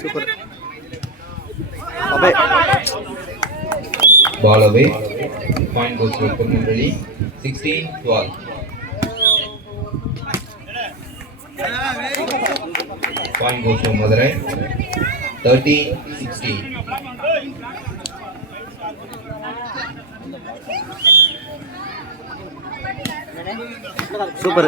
Super. Away. Ball away. Point goes to Tirunelveli. 16-12. Point goes to Madurai. 13-16. Super.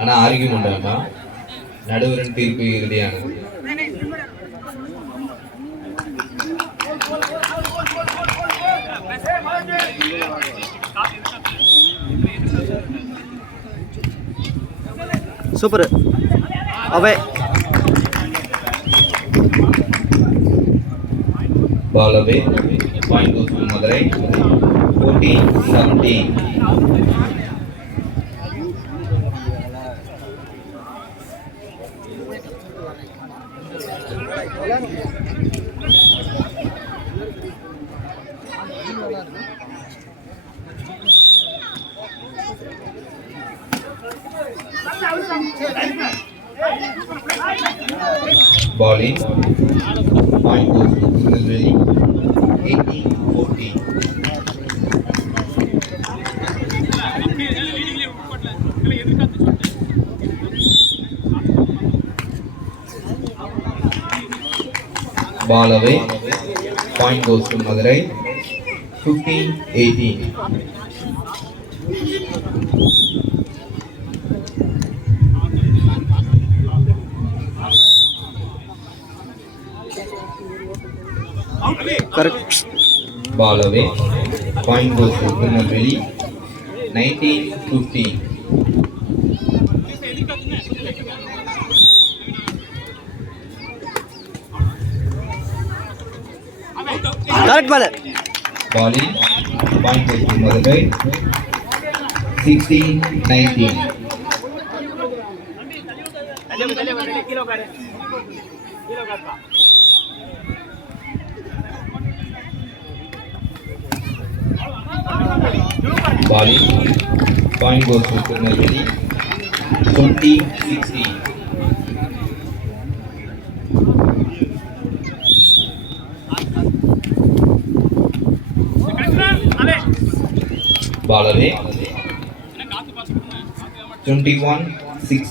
ஆனா argument வேண்டாம். நடுவரின் தீர்ப்பு இறுதியானது. Super. Away. Ball away. Point goes to Madurai. 14-17. Ball in. Point goes to Tirunelveli. 18-14. Ball away. Point goes to Madurai. 15-18. Correct. Ball away. Point goes to Tirunelveli. 19-15. Correct ball. Ball in. Point goes to Madurai. 16-19. Ball in. Point goes to Tirunelveli. 20-16. Ball away. 21-16.